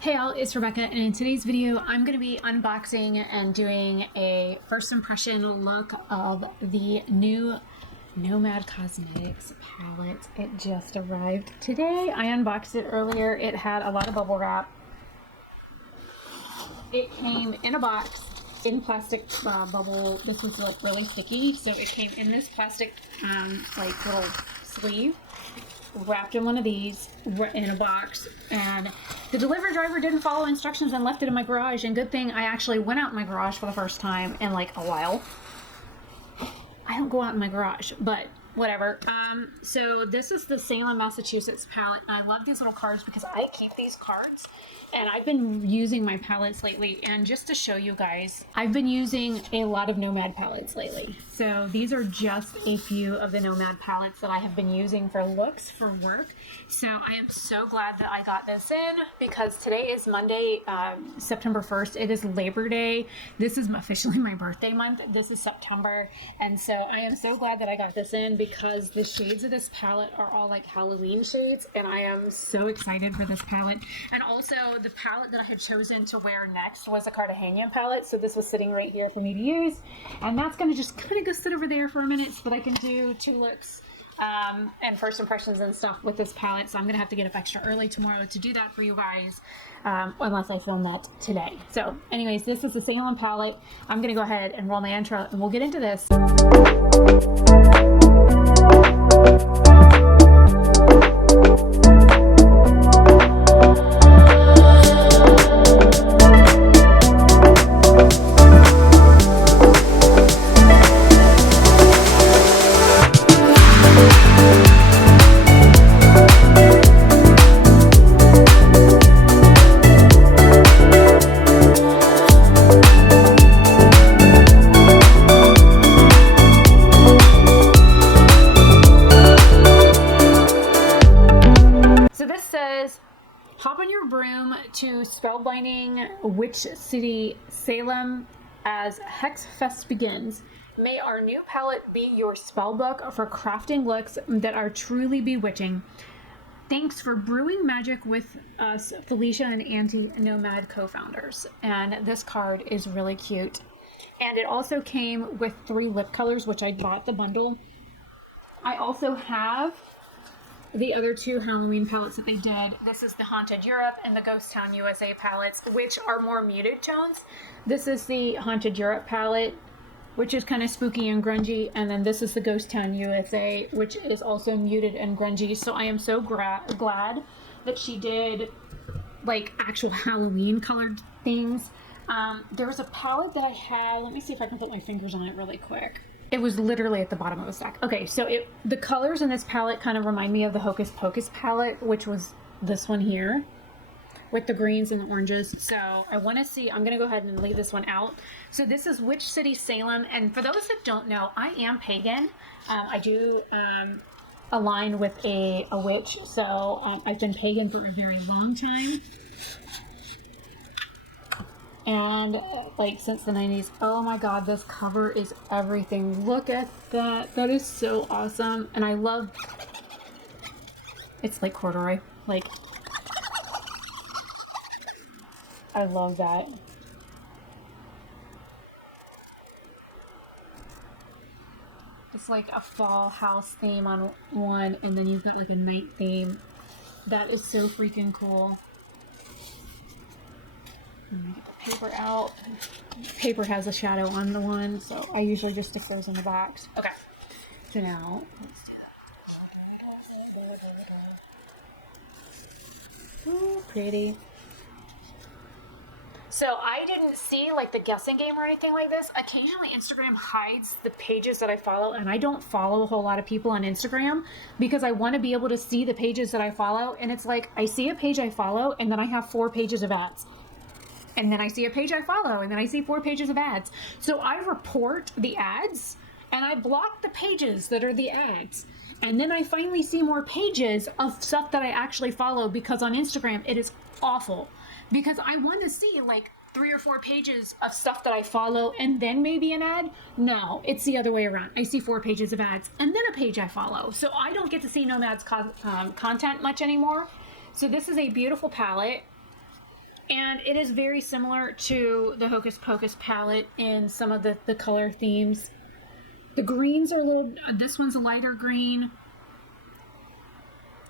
Hey all, it's Rebecca, and in today's video I'm going to be unboxing and doing a first impression look of the new Nomad Cosmetics palette. It just arrived today. I unboxed it earlier. It had a lot of bubble wrap. It came in a box in plastic bubble. This was like really sticky, so it came in this plastic like little sleeve, wrapped in one of these in a box, and the delivery driver didn't follow instructions and left it in my garage. And good thing I actually went out in my garage for the first time in like a while. I don't go out in my garage, but whatever. So this is the Salem, Massachusetts palette, and I love these little cards because I keep these cards, and I've been using my palettes lately. And just to show you guys, I've been using a lot of Nomad palettes lately. So these are just a few of the Nomad palettes that I have been using for looks for work. So I am so glad that I got this in, because today is Monday, September 1st. It is Labor Day. This is officially my birthday month. This is September, and so I am so glad that I got this in, because the shades of this palette are all like Halloween shades, and I am so excited for this palette. And also the palette that I had chosen to wear next was a Cartagena palette, so this was sitting right here for me to use, and that's going to just kind of go sit over there for a minute so that I can do two looks and first impressions and stuff with this palette. So I'm gonna have to get up extra early tomorrow to do that for you guys, unless I film that today. So anyways, this is the Salem palette. I'm gonna go ahead and roll my intro and we'll get into this. Hop on your broom to Spellbinding Witch City Salem as Hex Fest begins. May our new palette be your spellbook for crafting looks that are truly bewitching. Thanks for brewing magic with us, Felicia and Auntie Nomad co-founders. And this card is really cute. And it also came with 3 lip colors, which I bought the bundle. I also have the other 2 Halloween palettes that they did. This is the Haunted Europe and the Ghost Town USA palettes, which are more muted tones. This is the Haunted Europe palette, which is kind of spooky and grungy, and then this is the Ghost Town USA, which is also muted and grungy. So I am so glad that she did like actual Halloween colored things. There was a palette that I had. Let me see if I can put my fingers on it really quick. It was literally at the bottom of the stack. Okay, so the colors in this palette kind of remind me of the Hocus Pocus palette, which was this one here with the greens and the oranges. So I want to see, I'm going to go ahead and leave this one out. So this is Witch City Salem. And for those that don't know, I am pagan. I do align with a witch. So I've been pagan for a very long time. And like since the 90s. Oh my god, this cover is everything. Look at that. That is so awesome. And I love, it's like corduroy. Like, I love that. It's like a fall house theme on one, and then you've got like a night theme. That is so freaking cool. Get the paper out. Paper has a shadow on the one, so I usually just stick those in the box. Okay, so now let's do that. Ooh, pretty. So I didn't see like the guessing game or anything like this. Occasionally Instagram hides the pages that I follow, and I don't follow a whole lot of people on Instagram because I want to be able to see the pages that I follow. And it's like I see a page I follow, and then I have 4 pages of ads. And then I see a page I follow, and then I see 4 pages of ads. So I report the ads, and I block the pages that are the ads. And then I finally see more pages of stuff that I actually follow, because on Instagram, it is awful. Because I want to see like 3 or 4 pages of stuff that I follow, and then maybe an ad. No, it's the other way around. I see 4 pages of ads, and then a page I follow. So I don't get to see Nomad's content much anymore. So this is a beautiful palette. And it is very similar to the Hocus Pocus palette in some of the color themes. The greens are a little, this one's a lighter green.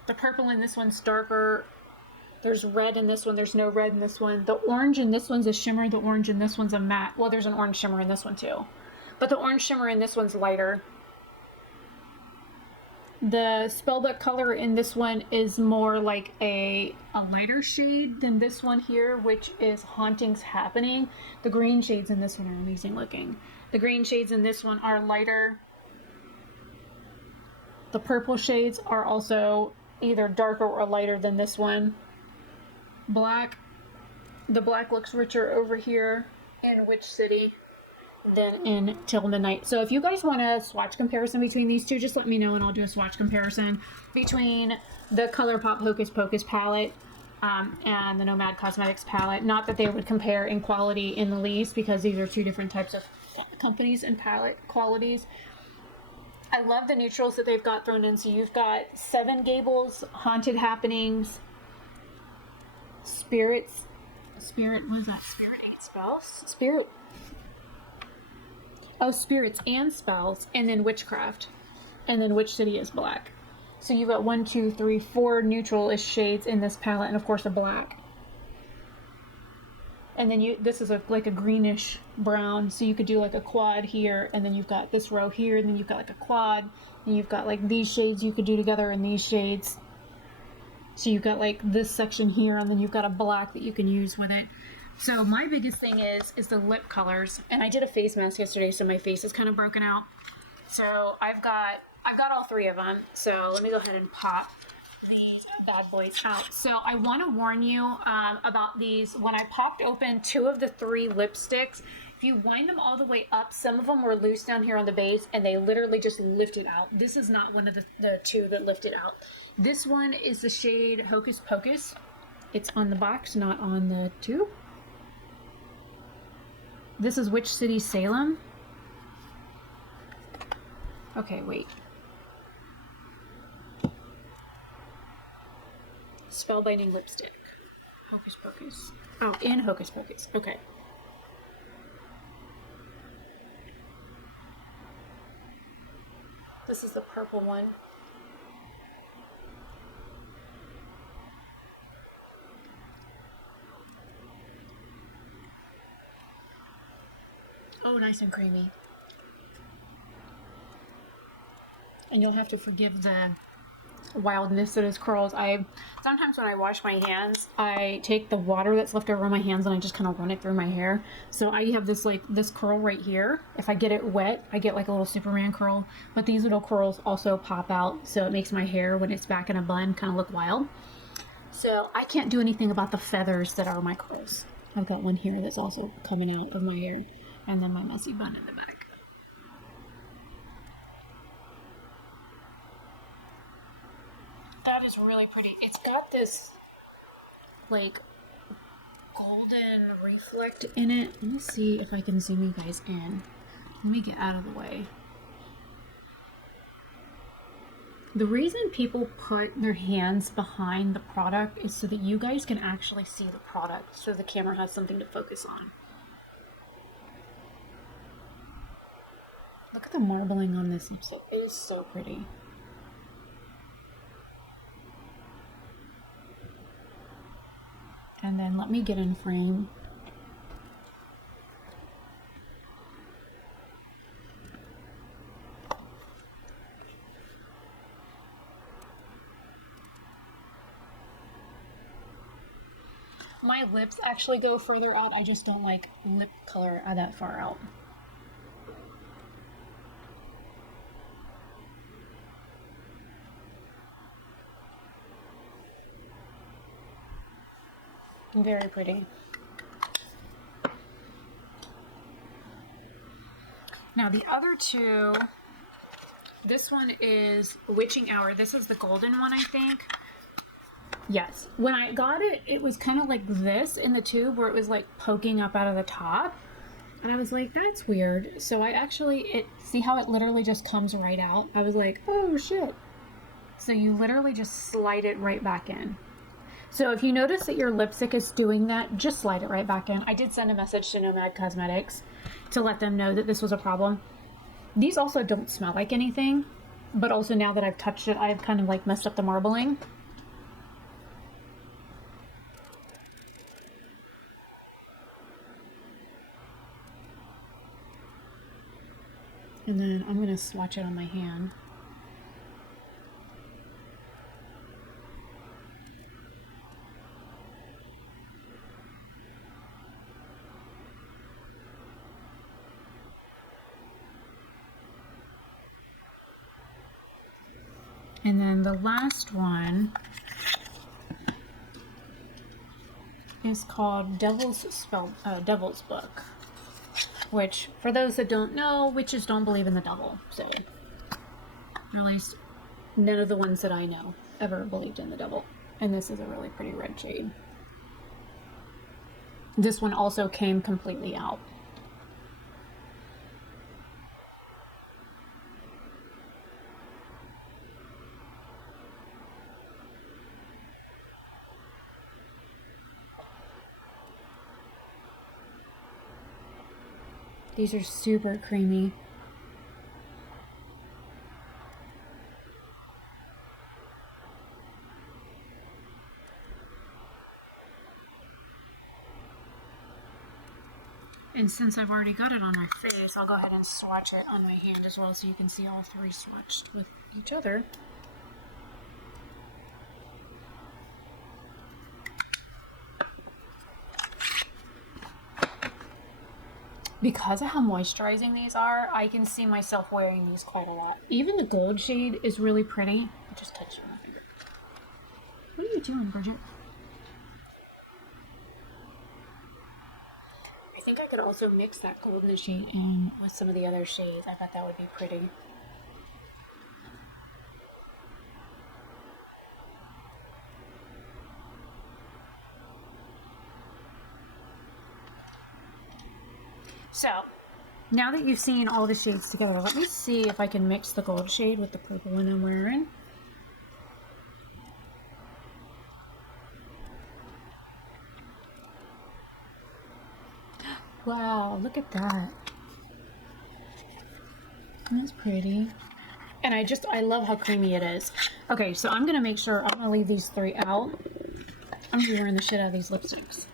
The purple in this one's darker. There's red in this one, there's no red in this one. The orange in this one's a shimmer, the orange in this one's a matte. Well, there's an orange shimmer in this one too. But the orange shimmer in this one's lighter. The spellbook color in this one is more like a lighter shade than this one here, which is Hauntings Happening. The green shades in this one are amazing looking. The green shades in this one are lighter. The purple shades are also either darker or lighter than this one. Black. The black looks richer over here in Witch City than in Till Midnight. So if you guys want a swatch comparison between these two, just let me know and I'll do a swatch comparison between the ColourPop Hocus Pocus palette and the Nomad Cosmetics palette. Not that they would compare in quality in the least, because these are two different types of companies and palette qualities. I love the neutrals that they've got thrown in. So you've got Seven Gables, Haunted Happenings, Spirit, what is that? Spirit 8 Spells? Spirits and Spells, and then Witchcraft. And then Witch City is black. So you've got 1, 2, 3, 4 neutral-ish shades in this palette, and of course a black. And then this is like a greenish brown, so you could do like a quad here, and then you've got this row here, and then you've got like a quad, and you've got like these shades you could do together in these shades. So you've got like this section here, and then you've got a black that you can use with it. So my biggest thing is the lip colors, and I did a face mask yesterday, so my face is kind of broken out. So I've got all three of them. So let me go ahead and pop these bad boys out. So I want to warn you about these. When I popped open 2 of the 3 lipsticks, if you wind them all the way up, some of them were loose down here on the base, and they literally just lifted out. This is not one of the 2 that lifted out. This one is the shade Hocus Pocus. It's on the box, not on the tube. This is Witch City Salem. Okay, wait. Spellbinding Lipstick. Hocus Pocus. Oh, in Hocus Pocus. Okay. This is the purple one. Oh, nice and creamy. And you'll have to forgive the wildness that is curls. Sometimes when I wash my hands, I take the water that's left over my hands and I just kind of run it through my hair. So I have this curl right here. If I get it wet, I get like a little Superman curl. But these little curls also pop out, so it makes my hair, when it's back in a bun, kind of look wild. So I can't do anything about the feathers that are my curls. I've got one here that's also coming out of my hair. And then my messy bun in the back. That is really pretty. It's got this like golden reflect in it. Let me see if I can zoom you guys in. Let me get out of the way. The reason people put their hands behind the product is so that you guys can actually see the product, so the camera has something to focus on. Look at the marbling on this lipstick. It is so pretty. And then let me get in frame. My lips actually go further out. I just don't like lip color that far out. Very pretty. Now the other 2, this one is Witching Hour. This is the golden one, I think. Yes. When I got it, it was kind of like this in the tube, where it was like poking up out of the top. And I was like, that's weird. So I actually, see how it literally just comes right out? I was like, oh shit. So you literally just slide it right back in. So if you notice that your lipstick is doing that, just slide it right back in. I did send a message to Nomad Cosmetics to let them know that this was a problem. These also don't smell like anything, but also now that I've touched it, I've kind of like messed up the marbling. And then I'm going to swatch it on my hand. And then the last one is called Devil's Book, which, for those that don't know, witches don't believe in the devil. So, or at least none of the ones that I know ever believed in the devil. And this is a really pretty red shade. This one also came completely out. These are super creamy. And since I've already got it on my face, I'll go ahead and swatch it on my hand as well so you can see all three swatched with each other. Because of how moisturizing these are, I can see myself wearing these quite a lot. Even the gold shade is really pretty. I just touched it on my finger. What are you doing, Bridget? I think I could also mix that golden shade in with some of the other shades. I bet that would be pretty. So, now that you've seen all the shades together, let me see if I can mix the gold shade with the purple one I'm wearing. Wow, look at that. That's pretty. And I love how creamy it is. Okay, so I'm gonna make sure, I'm gonna leave these three out. I'm gonna be wearing the shit out of these lipsticks,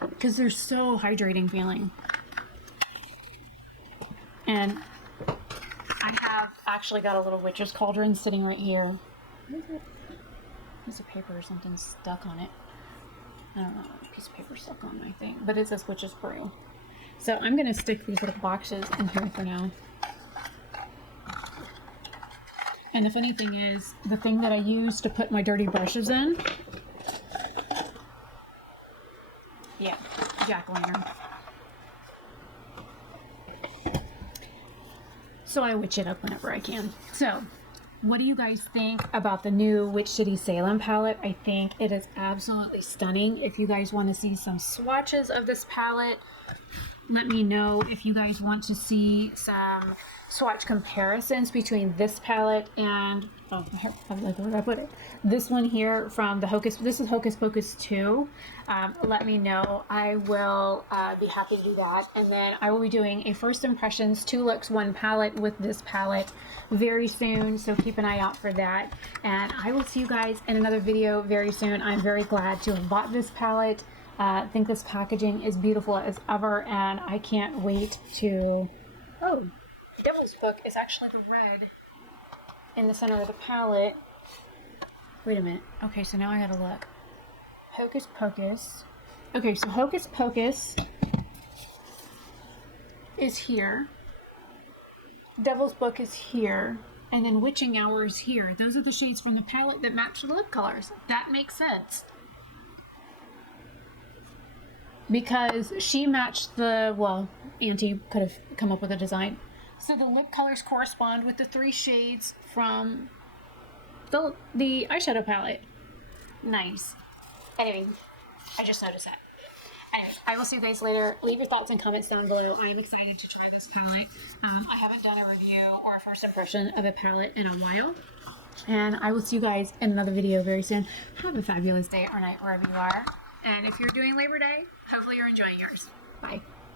because they're so hydrating feeling. And I have actually got a little witch's cauldron sitting right here. What is it? Piece of paper or something stuck on it. I don't know, a piece of paper stuck on my thing, but it says witch's brew. So I'm gonna stick these little boxes in here for now. And the funny thing is, the thing that I use to put my dirty brushes in, yeah, jack-o'-lantern. So I witch it up whenever I can. So, what do you guys think about the new Witch City Salem palette? I think it is absolutely stunning. If you guys want to see some swatches of this palette, let me know. If you guys want to see some swatch comparisons between this palette and, oh, I like where I put it. This one here from the this is Hocus Pocus 2. Let me know. I will be happy to do that. And then I will be doing a first impressions 2 looks 1 palette with this palette very soon. So keep an eye out for that. And I will see you guys in another video very soon. I'm very glad to have bought this palette. I think this packaging is beautiful as ever, and I can't wait to... Oh, Devil's Book is actually the red in the center of the palette. Wait a minute. Okay, so now I gotta look. Hocus Pocus. Okay, so Hocus Pocus is here. Devil's Book is here. And then Witching Hour is here. Those are the shades from the palette that match the lip colors. That makes sense. Because she matched the, well, Auntie could have come up with a design. So the lip colors correspond with the 3 shades from the eyeshadow palette. Nice. Anyway, I just noticed that. Anyway, I will see you guys later. Leave your thoughts and comments down below. I am excited to try this palette. I haven't done a review or a first impression of a palette in a while. And I will see you guys in another video very soon. Have a fabulous day or night wherever you are. And if you're doing Labor Day, hopefully you're enjoying yours. Bye.